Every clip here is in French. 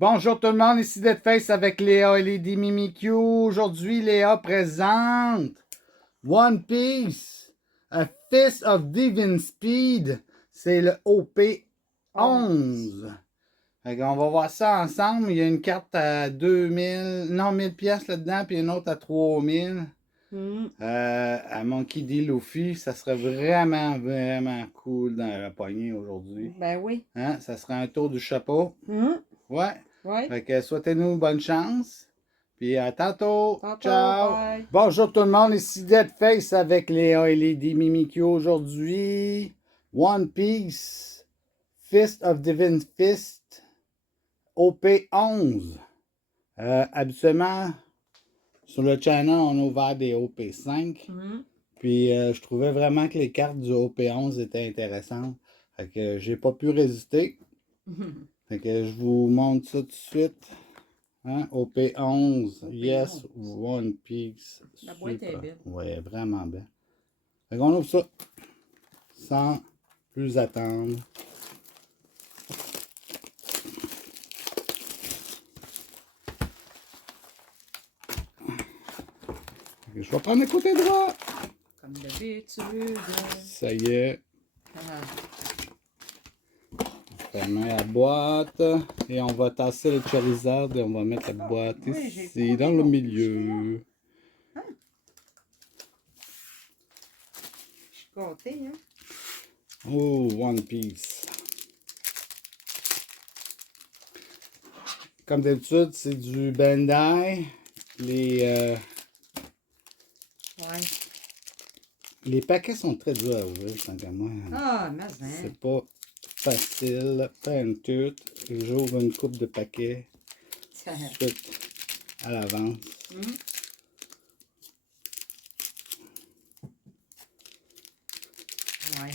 Bonjour tout le monde, ici Deadface avec Léa et Lady Mimikyu. Aujourd'hui, Léa présente One Piece, A Fist of Divine Speed. C'est le OP11. On va voir ça ensemble. Il y a une carte à 2000, non 1000 pièces là-dedans, puis une autre à 3000. À Monkey D. Luffy, ça serait vraiment cool dans la poignée aujourd'hui. Ben oui. Hein? Ça serait un tour du chapeau. Ouais. Oui. Fait que souhaitez-nous bonne chance. Puis à tantôt. Tantôt, Ciao. bye. Bonjour tout le monde, ici Deadface avec Léa et Lady Mimikyu aujourd'hui. One Piece, Fist of Divine Fist, OP11. Habituellement, sur le channel, on a ouvert des OP5. Puis je trouvais vraiment que les cartes du OP11 étaient intéressantes. Fait que j'ai pas pu résister. Fait que je vous montre ça tout de suite. Hein? OP11. Yes, One Piece. La boîte est belle. Ouais, vraiment belle. Fait qu'on ouvre ça sans plus attendre. Fait que je vais prendre le côté droit. Comme d'habitude. Ça y est. Fermer la boîte. Et on va tasser le Charizard et on va mettre la boîte ici, dans le milieu. Je suis gâtée, hein? Oh, One Piece. Comme d'habitude, c'est du Bandai. Les paquets sont très durs à ouvrir, tant qu'à moi. Ah, mais hein. C'est pas facile, pas une toute. J'ouvre une coupe de paquets suite à l'avance. Ouais.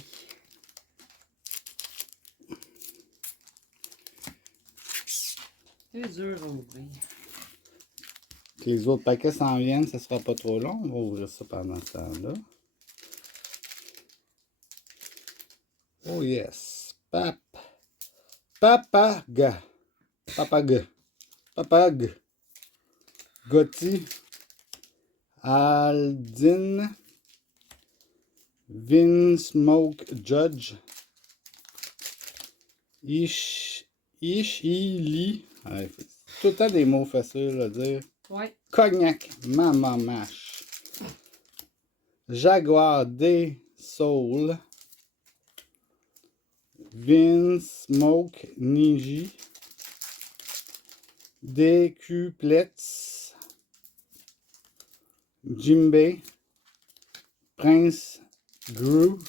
C'est dur à ouvrir. Que les autres paquets s'en viennent, ça sera pas trop long. On va ouvrir ça pendant ce temps-là. Oh yes. Papaga. Gotti. Aldin. Vinsmoke Judge. Ishili. Ouais, tout le temps des mots faciles à dire. Ouais. Cognac. Mama Mash. Jaguar des Soul. Vinsmoke Niji. Décuplets. Jimbei. Prince Gru.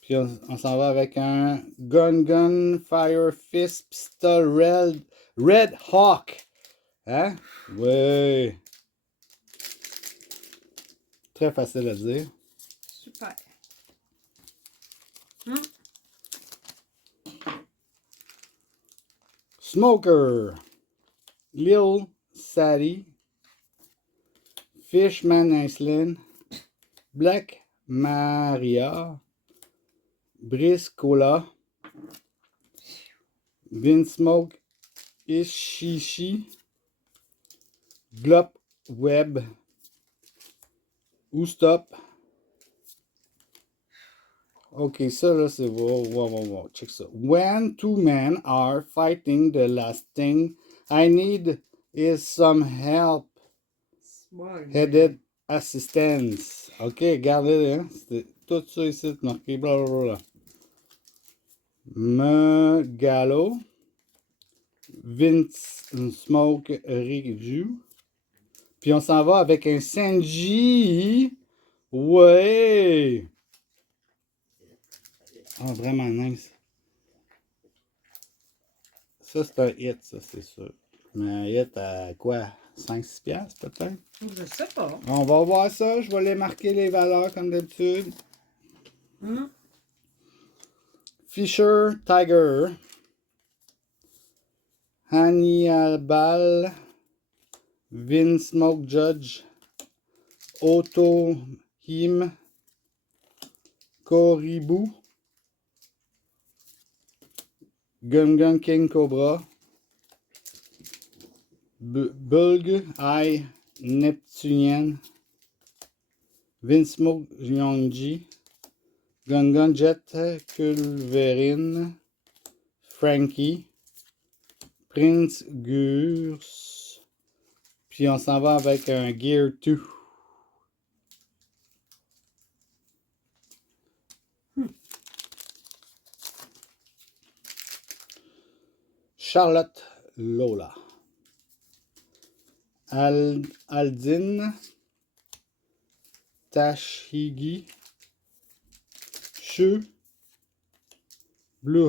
Puis on s'en va avec un Gun Fire Fist Pistol Red Hawk. Hein? Ouais. Très facile à dire. Super. Smoker. Lil Sadie. Fishman Iceland. Black Maria. Briscola. Vinsmoke Ishishi. Glop Web. Oostop. Ok, ça là c'est wow, check ça. When two men are fighting, the last thing I need is some help. Headed assistance. Ok, regardez, hein, c'est tout ça ici marqué, blablabla. Megalo. Vince Smoke Riju. Puis on s'en va avec un Senji. Ouais. Ah, vraiment nice. Ça, c'est un hit, ça, c'est sûr. Mais un hit à quoi? 5-6 piastres, peut-être? Je sais pas. On va voir ça. Je vais les marquer les valeurs, comme d'habitude. Fisher Tiger. Hannibal. Vinsmoke Judge. Otto Him. Koribu. Gum Gum King Cobra. Bulg Eye Neptunienne. Vinsmoke Yongji. Gun Jet Culverine. Frankie. Prince Gurs. Puis on s'en va avec un Gear 2. Charlotte Lola. Aldine. Tashigi. Shu. Blue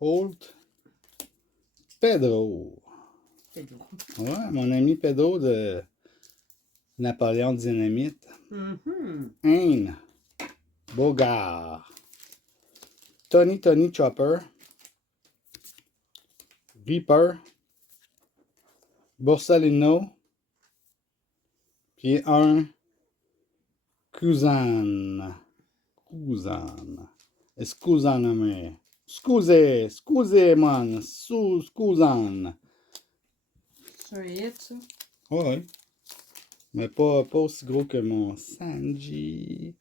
Holt. Pedro. Pedro. Ouais, mon ami Pedro de Napoléon Dynamite. Ain. Bogart. Tony Chopper. Reaper. Borsalino. Puis un Kuzan. Excusez-moi. Excusez, man. Kuzan. C'est un hit, ça? Ouais. Mais pas aussi gros que mon Sanji.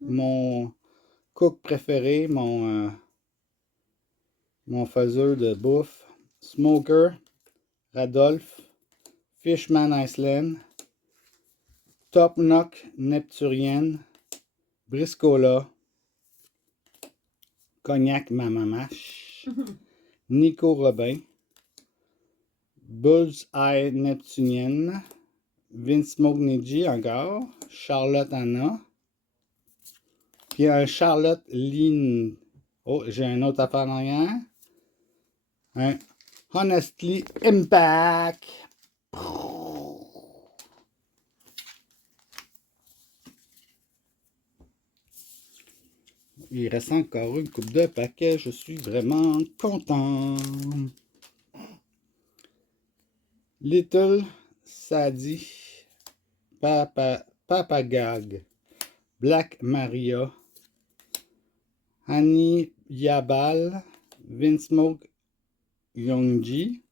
Mon cook préféré, mon faiseur de bouffe. Smoker. Radolph. Fishman Iceland. Top Knock Nepturienne. Briscola. Cognac Mamamache. Nico Robin. Bull's Eye Neptunienne. Vince Niji encore. Charlotte Anna. Puis un Charlotte Lynn. Oh, j'ai un autre affaire en arrière. Un Honestly Impact. Il reste encore une coupe de paquets. Je suis vraiment content. Little Sadie. Papa Gag. Black Maria. Annie Yabal. Vinsmoke Yongji.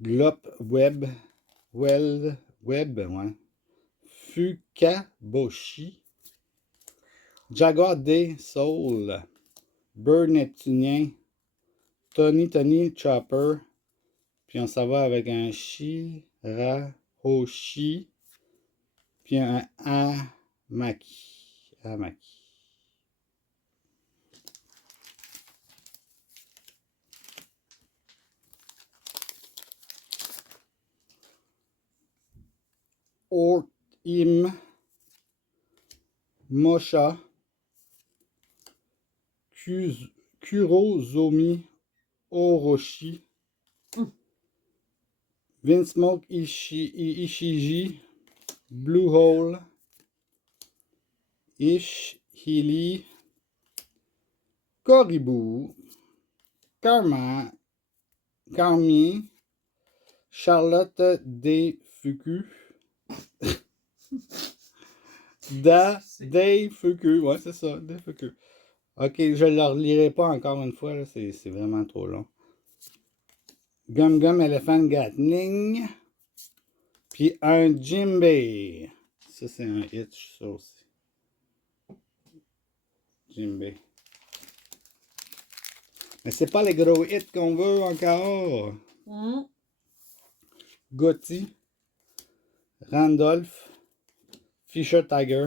Glop Web. Web, ouais. Fukaboshi. Jaguar Day Soul. Bird Neptunien. Tony Chopper. Puis on s'en va avec un Shirahoshi. Puis un Amaki. Im. Mosha. Kurozomi Orochi. Vinsmoke Ishiji. Blue Hole. Healy. Coribou. Carmi. Charlotte Desfuku. Desfuku. Ouais, c'est ça, Desfuku. Ok, je ne le relirai pas encore une fois, c'est vraiment trop long. Gum Gum Elephant Gatling. Puis un Jimbei. Ça, c'est un hit, ça aussi. Jimbei. Mais c'est pas les gros hits qu'on veut encore. Gotti. Randolph. Fisher Tiger.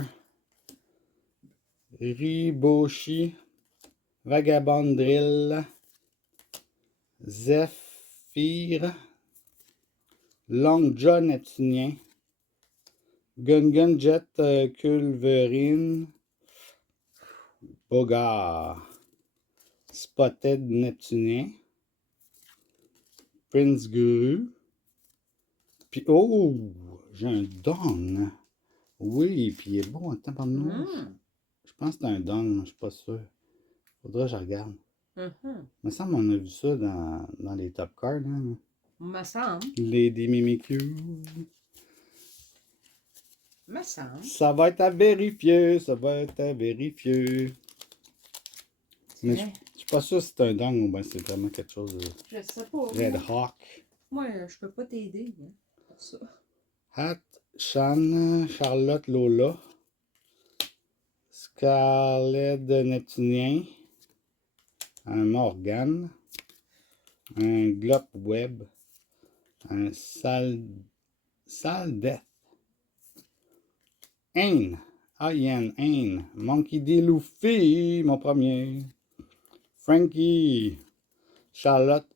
Riboshi. Vagabond Drill. Zephyr. Long John Neptunien. Gun Jet Culverine. Bogart. Spotted Neptunien. Prince Guru. Puis, oh, j'ai un Don. Oui, puis il est bon en tabarnouche. Je pense que c'est un Don, je suis pas sûr. Faudra que je regarde. Il me semble qu'on a vu ça dans les top cards. Hein? Me semble. Lady Mimikyu. Me semble. Ça va être à vérifier, Mais je Pas sûr si c'est un dong ou bien c'est vraiment quelque chose de Je sais pas. Red Hawk. Moi, je peux pas t'aider, hein, pour ça. Hat, Shan, Charlotte Lola, Scarlett Neptunien, un Morgan, un Glop Web, un Death, Ain, Ayen, Ain, Monkey D. Luffy, mon premier, Frankie, Charlotte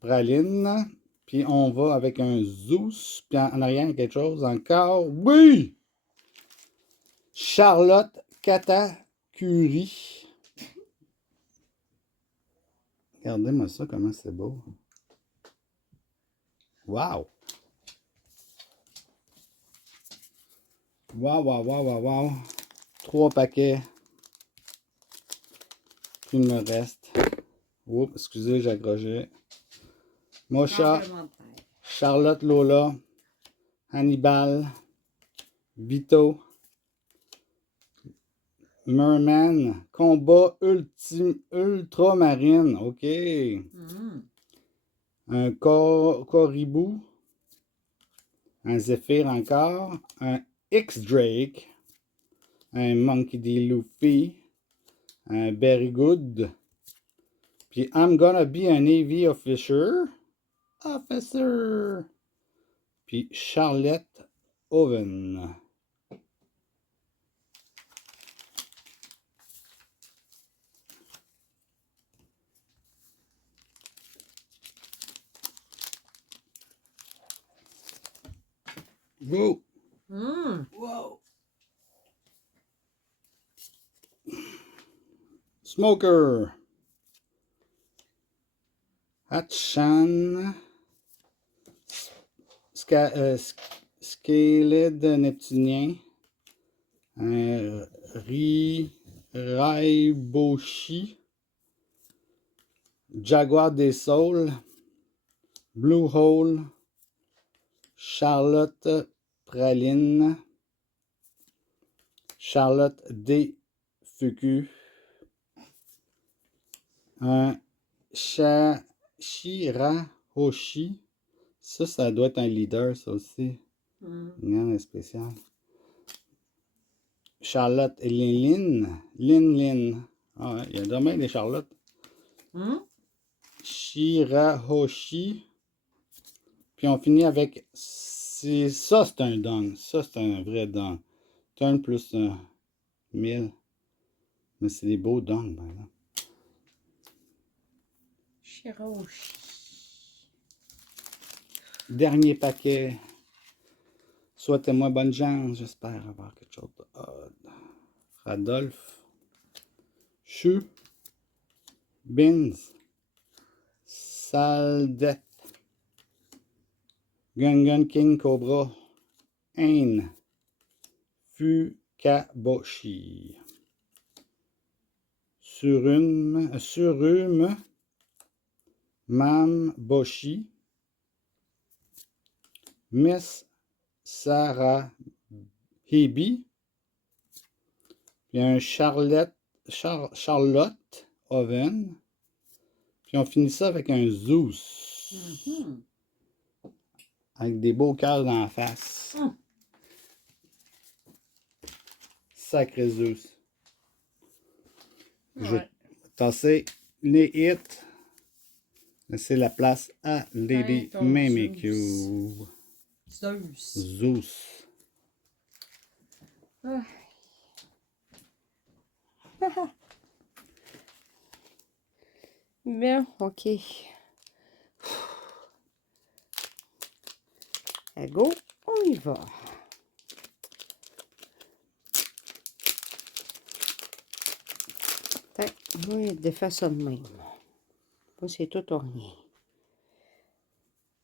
Praline, puis on va avec un Zeus, puis en arrière quelque chose encore, oui! Charlotte Katakuri. Regardez-moi ça, comment c'est beau. Wow! Wow, wow, wow, wow, wow. 3 paquets. Puis il me reste. Oups, excusez, j'ai accroché. Mocha, Charlotte Lola, Hannibal, Vito, Merman, Combat Ultramarine, ok. Un Coribou, un Zephyr encore, un X-Drake, un Monkey D. Luffy, un Very Good, puis I'm Gonna Be a Navy Officer, puis Charlotte Oven. Go! Wow! Smoker. Hatchan. Scaled Neptunien. Raiboshi. Jaguar des Saules. Blue Hole. Charlotte Praline. Charlotte D. Fuku. Un Shirahoshi. Ça doit être un leader, ça aussi. Une spécial. Charlotte et Lin. Ah ouais, il y a dommage des Charlottes. Shirahoshi. Puis on finit avec. Ça, c'est un dong. Ça, c'est un vrai dong. Turn plus 1000. Mais c'est des beaux dongs, par exemple. Shirahoshi. Dernier paquet. Souhaitez-moi bonne chance. J'espère avoir quelque chose de odd. Radolph. Chu. Bins. Saldette. Gungun King Cobra. Ain. Fukaboshi. Surume. Mamboshi. Miss Sarah Hebe. Puis un Charlotte Oven. Puis on finit ça avec un Zeus. Avec des beaux cœurs dans la face. Sacré Zeus. Ouais. Je vais tasser les hits. Laisser la place à Lady Mimikyu. Zeus. Bien, ok. Go, on y va. Oui, défait ça de même. Moi, c'est tout ou rien.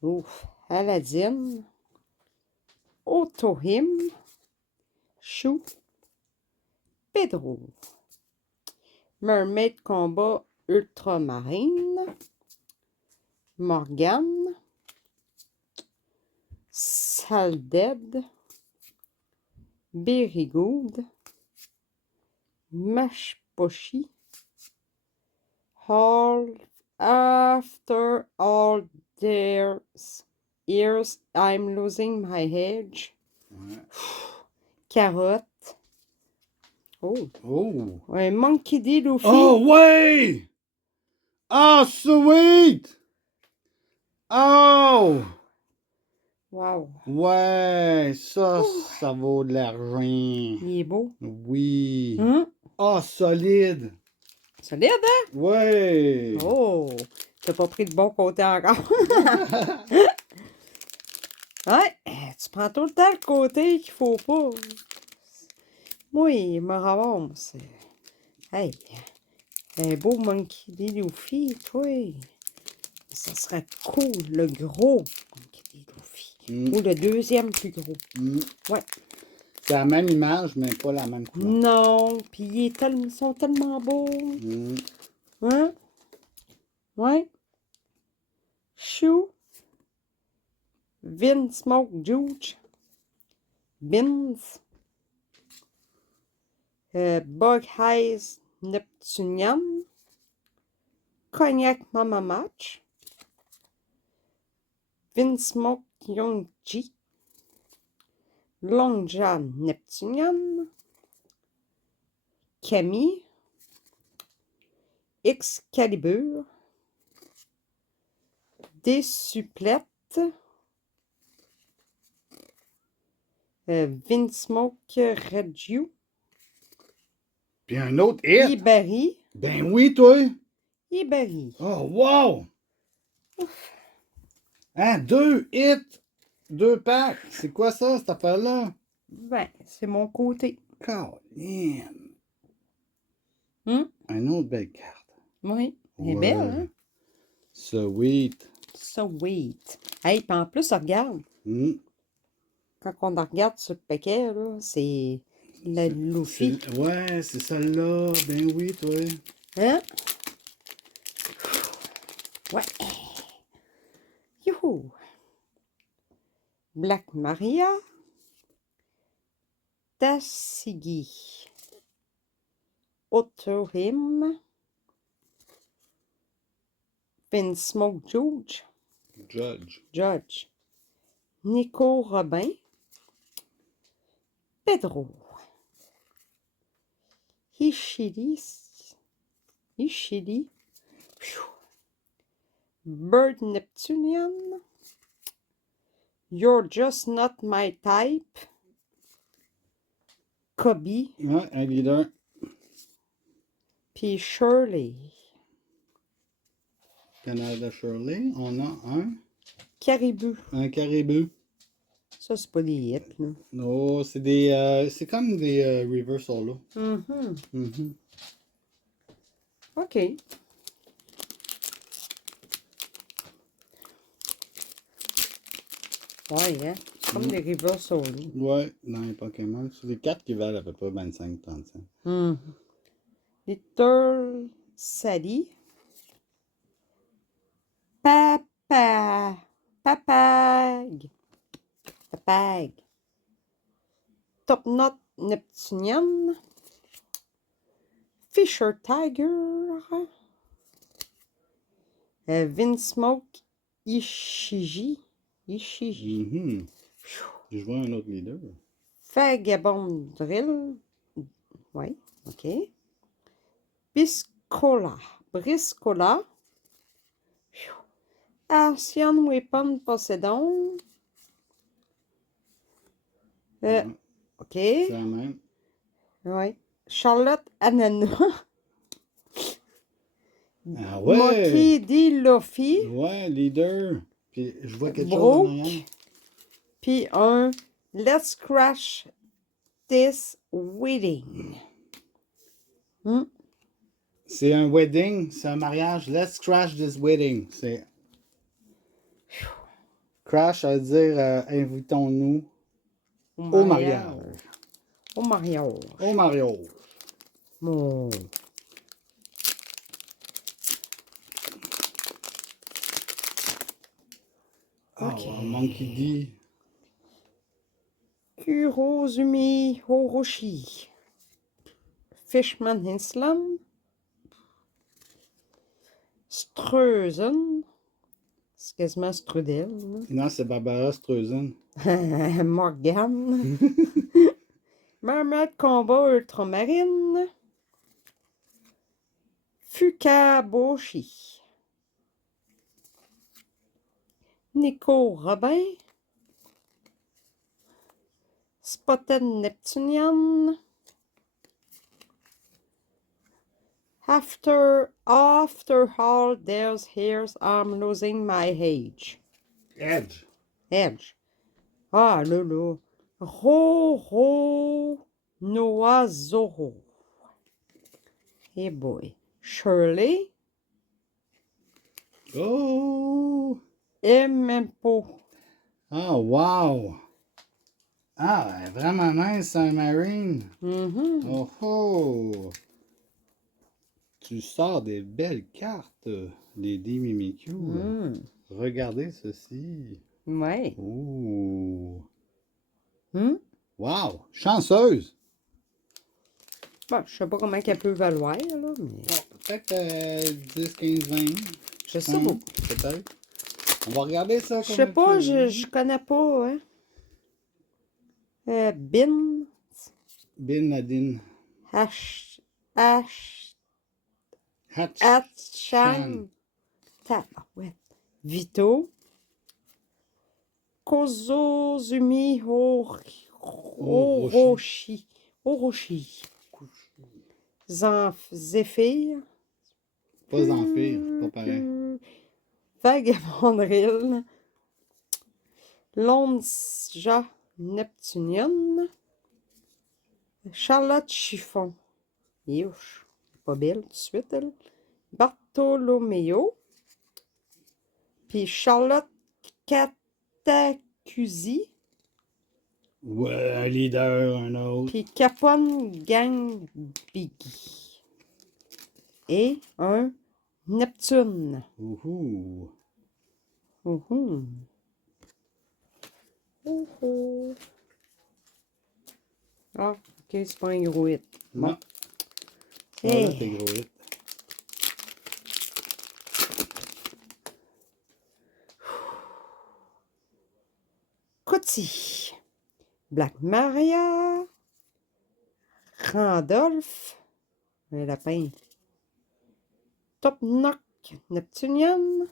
Ouf. Aladdin. Otohim. Chou. Pedro. Mermaid Combat Ultramarine. Morgane. Salded. Berigoud. Mashposhi. All after all their years, I'm losing my age. Ouais. Carotte. Oh. Oh! Un Monkey D. Luffy. Oh, ouais! Oh, sweet! Oh! Wow. Ouais, ça, Ouh. ça vaut de l'argent. Il est beau. Oui. Hum? Oh, solide. Solide, hein? Ouais. Oh! T'as pas pris le bon côté encore. Ouais, tu prends tout le temps le côté qu'il faut pas. Moi, il me ramasse. Hey, un beau Monkey D. Luffy, toi. Ça serait cool, le gros Monkey D. Luffy. Mm. Ou le deuxième plus gros. Mm. Ouais. C'est la même image, mais pas la même couleur. Non, puis ils sont tellement beaux. Mm. Hein? Ouais. Chou. Vin Smoke Juge. Bins. Bug Eyes Neptunian. Cognac Mama Match. Vin Smoke Young G. Long John Neptunian. Camille. Excalibur. Des supplettes. Vinsmoke Regiu. Puis un autre hit. Ibari. Ben oui, toi. Ibari. Oh, wow! Hein, 2 hits, 2 packs. C'est quoi ça, cette affaire-là? Ben, c'est mon côté. Colin. Hum? Une autre belle carte. Oui. Elle est Ouais. belle, hein? Sweet. Sweet. Hey, puis en plus, regarde. Mm. Quand on regarde sur le paquet, là, c'est le Luffy. Ouais, c'est celle-là. Ben oui, toi. Hein? Ouais. Youhou! Black Maria. Tasigi. Otohim. Vin Smoke Judge. Judge. Nico Robin. Pedro. Ishili. Phew. Bird Neptunian. You're just not my type. Kobe. Ouais, un leader. Puis Shirley. Canada Shirley. On a un. Caribou. Un caribou. Ça, c'est pas des hits, là. Non, c'est des. C'est comme des River Solo. Mhm. Mhm. OK. Ouais, hein? Comme des River Solo. Ouais, dans les Pokémon. C'est des cartes qui valent à peu près 25-35. Mhm. Little Sally. Papa. Papag. Papag. Top Knot Neptunian. Fisher Tiger. Vinsmoke Ishiji. Mhm. Je vois un autre leader. Vagabond Drill. Oui, OK. Briscola. Ancien Weapon Poseidon. OK. C'est la même. Oui. Charlotte Ananas. Ah ouais! Monkey D. Luffy. Ouais, leader. Puis je vois quelque chose en arrière. Puis un Let's Crash This Wedding. C'est un wedding, c'est un mariage. Let's crash this wedding. C'est. Crash, ça veut dire invitons-nous au mariage. Au mariage. Au mariage. Mon. Ah, Ok. wow, Monkey D. Kurozumi Orochi. Fishman Island. Streusen. C'est quasiment Strudel. Non, c'est Barbara Streisand. Morgane. Mermaid Combat Ultramarine. Fukaboshi. Nico Robin. Spotted Neptunian. After all those years, I'm losing my age. Edge. Edge. Ah, là, là. Roro Noah Zorro. Hey boy. Shirley. Oh! Empo. Oh, wow! Ah, elle est vraiment nice, un Marine. Oh, oh! Tu sors des belles cartes, les Mimikyu. Regardez ceci. Ouais. Oh! Wow! Chanceuse! Bon, je sais pas comment qu'elle peut valoir, là, mais... Bon, peut-être 10, 15, 20. Je sais pas. Peut-être. On va regarder ça. Je sais pas, je connais pas, hein. Bin. Bin Laden. Hatchan. Ouais. Vito. Kozozumi Orochi. Orochi. Zephyr. Pas Zamphir, pas pareil. Vagabondril. Lonja Neptunion. Charlotte Chiffon. Youch. Pas belle tout de suite, elle. Bartolomeo. Puis Charlotte Catacusi. Ouais, un leader, un autre. Puis Capone Gang Biggie. Et un Neptune. Ouhou. Ouhou. Ouhou. Ah, ok, c'est pas un gros hit. Bon. Non. Ça, là, c'est gros hit. Coty. Black Maria. Randolph. Un lapin. Top Knock Neptunian.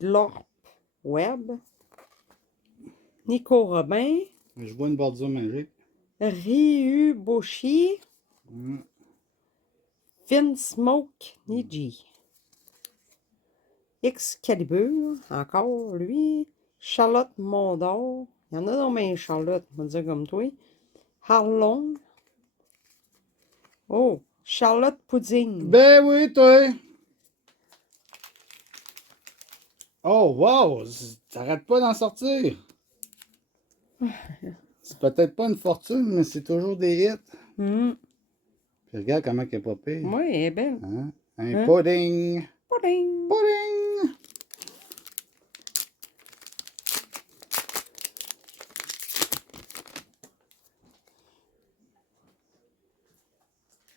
Glorp Web. Nico Robin. Je vois une bordure magique. Ryu Boshi. Mm. Vinsmoke Niji. Excalibur. Encore lui. Charlotte Mondor. Il y en a dans mes Charlotte, on va dire comme toi. Harlong. Oh, Charlotte Pudding. Ben oui, toi! Oh, wow! T'arrêtes pas d'en sortir! C'est peut-être pas une fortune, mais c'est toujours des hits. Puis regarde comment elle est pas pire. Oui, elle est belle. Hein? Un pudding! Pudding. Pudding!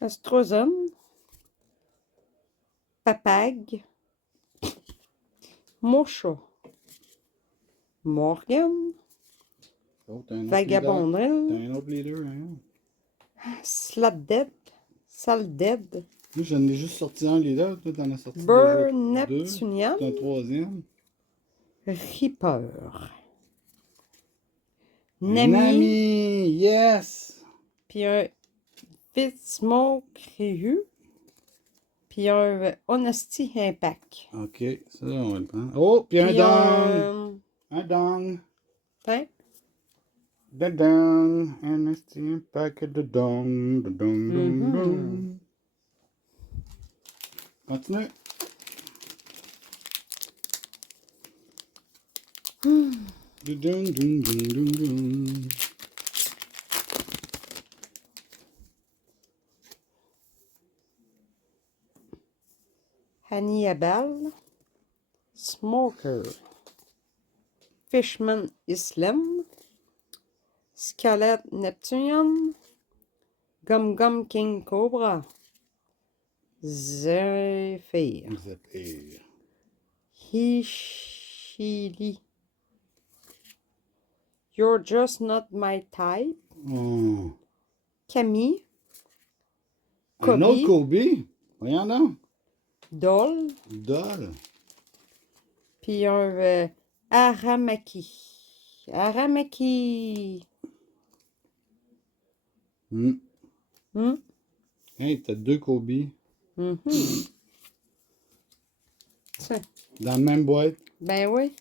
Astrozen. Papag. Mocha. Morgan. Oh, t'as un autre Vagabondrel. leader. T'as un autre leader, hein? Slapdead. Saldead. Moi, j'en ai juste sorti un leader. Toi, t'en as sorti Burr déjà deux. Neptunian. C'est un troisième. Reaper. Un Nami. ami! Yes! Puis un Vitsmoke Ryu. Puis un Honesty Impact. Ok, ça, on va le prendre. Oh, puis un Puis dong! Un dong! Hein? The dong! Un petit paquet de dong! De dong, dong, dong! Continue! De dong, dong, dong, dong, dong! Hannibal. Smoker. Fishman Islam. Scarlet Neptunian. Gum Gum King Cobra. Zephyr. Zephyr. Hishili. You're just not my type. Oh. Camille. Un autre Kobe. Kobe. Voyons donc. Doll. Doll. Puis un Aramaki. Aramaki. Hey, t'as 2 Kobe. Tiens. Dans la même boîte. Ben oui.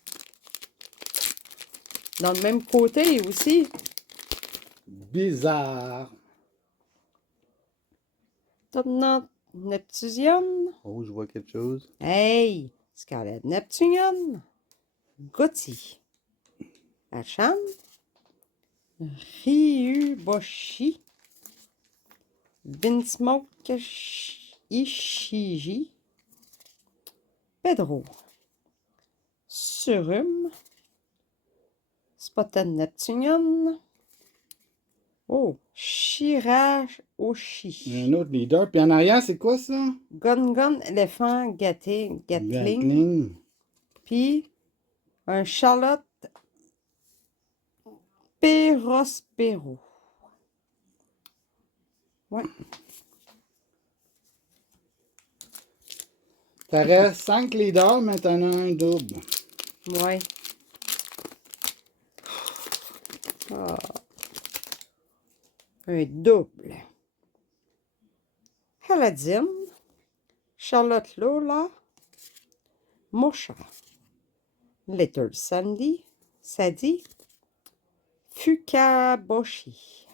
Dans le même côté aussi. Bizarre. Tottenham Neptunian. Oh, je vois quelque chose. Hey! Scarlet Neptunian. Gotti. Achan. Ryuboshi. Vinsmoke Ishiji. Pedro. Surum. Spotted Neptunian. Oh, Shiraoshi. Un autre leader. Puis en arrière, c'est quoi ça? Gun éléphant Gatling. Gatling. Puis un Charlotte Perospero. Ouais. T'aurais 5 leaders, mais t'en as un double. Ouais. Ah. Un double. Aladdin. Charlotte Lola. Mosha. Little Sandy. Sadie. Fukaboshi.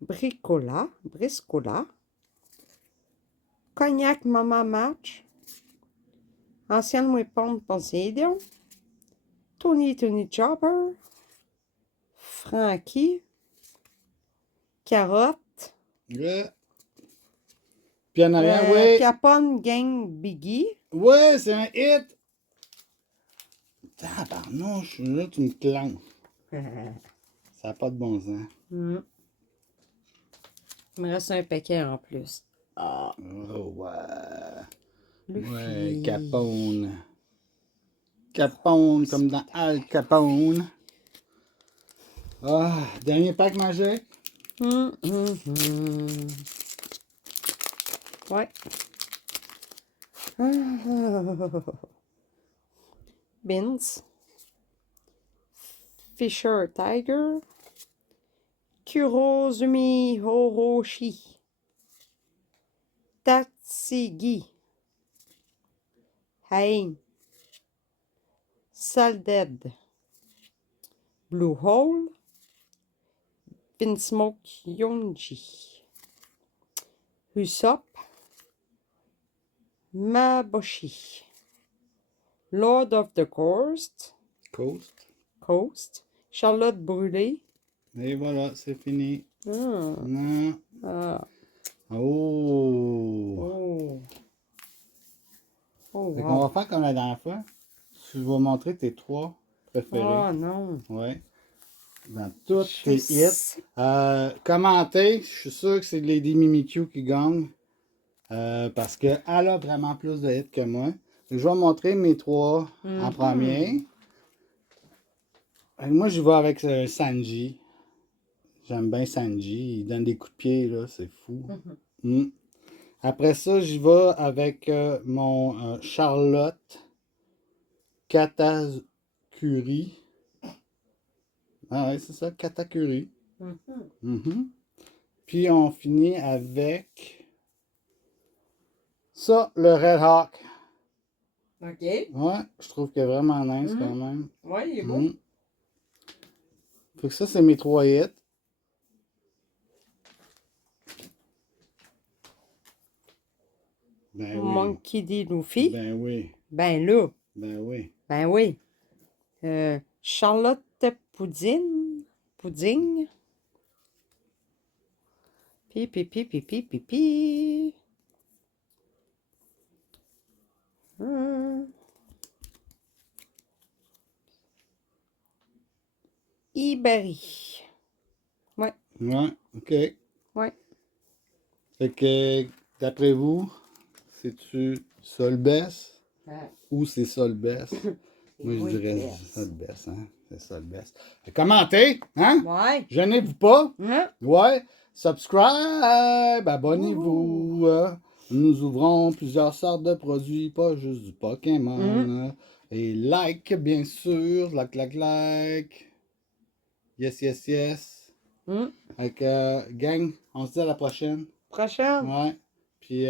Briscola. Cognac Mama Match. Ancienne Weapon Poséidon. Tony Chopper. Frankie. Carotte. Ouais. Puis en arrière, ouais. Capone Gang Biggie. Ouais, c'est un hit. Tabarnouche, là, tu me clenches. Ça n'a pas de bon sens. Il me reste un paquet en plus. Ah. Oh, ouais. Luffy. Ouais, Capone. Capone, comme dans Al Capone. Ah, dernier pack magique. Ouais. Bins. Fisher Tiger. Kurozumi Horoshi. Tatsigi. Hain. Salded. Blue Hole. Vinsmoke Yonji. Usopp. Maboshi. Lord of the Coast. Charlotte Brûlée. Et voilà, c'est fini. Non. Ah. Oh. Oh, Fait wow. qu'on va faire comme la dernière fois. Je vais montrer tes 3 préférés. Oh non. Ouais. Dans toutes tes hits. Commentez. Je suis sûr que c'est Lady Mimikyu qui gagne. Parce qu'elle a vraiment plus de hits que moi. Je vais montrer mes 3 en premier. Moi, je vais avec Sanji. J'aime bien Sanji. Il donne des coups de pied, là. C'est fou. Après ça, j'y vais avec mon Charlotte Katakuri. Ah ouais, c'est ça, Katakuri. Puis on finit avec ça, le Red Hawk. OK. Ouais, je trouve qu'il est vraiment nice quand même. Ouais, il est beau. Fait que ça, c'est mes 3 hits. Ben oui. Monkey D. Luffy. Ben oui. Ben là. Ben oui. Ben oui. Charlotte Pudding. Pi. Iberi. Ouais. Ouais, ok. Ouais. Fait que D'après vous, c'est-tu ça le best Ouais. ou c'est ça le best? Moi, je Oui, dirais best. ça le best, hein? C'est ça le best. Commentez, hein? Ouais. Gênez-vous pas. Hein? Ouais. Subscribe, Wouhou. abonnez-vous. Nous ouvrons plusieurs sortes de produits, pas juste du Pokémon. Et like, bien sûr. Like. Yes, yes, yes. Avec, gang, on se dit à la prochaine. Prochaine. Ouais. Puis,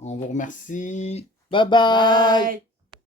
on vous remercie. Bye bye! Bye.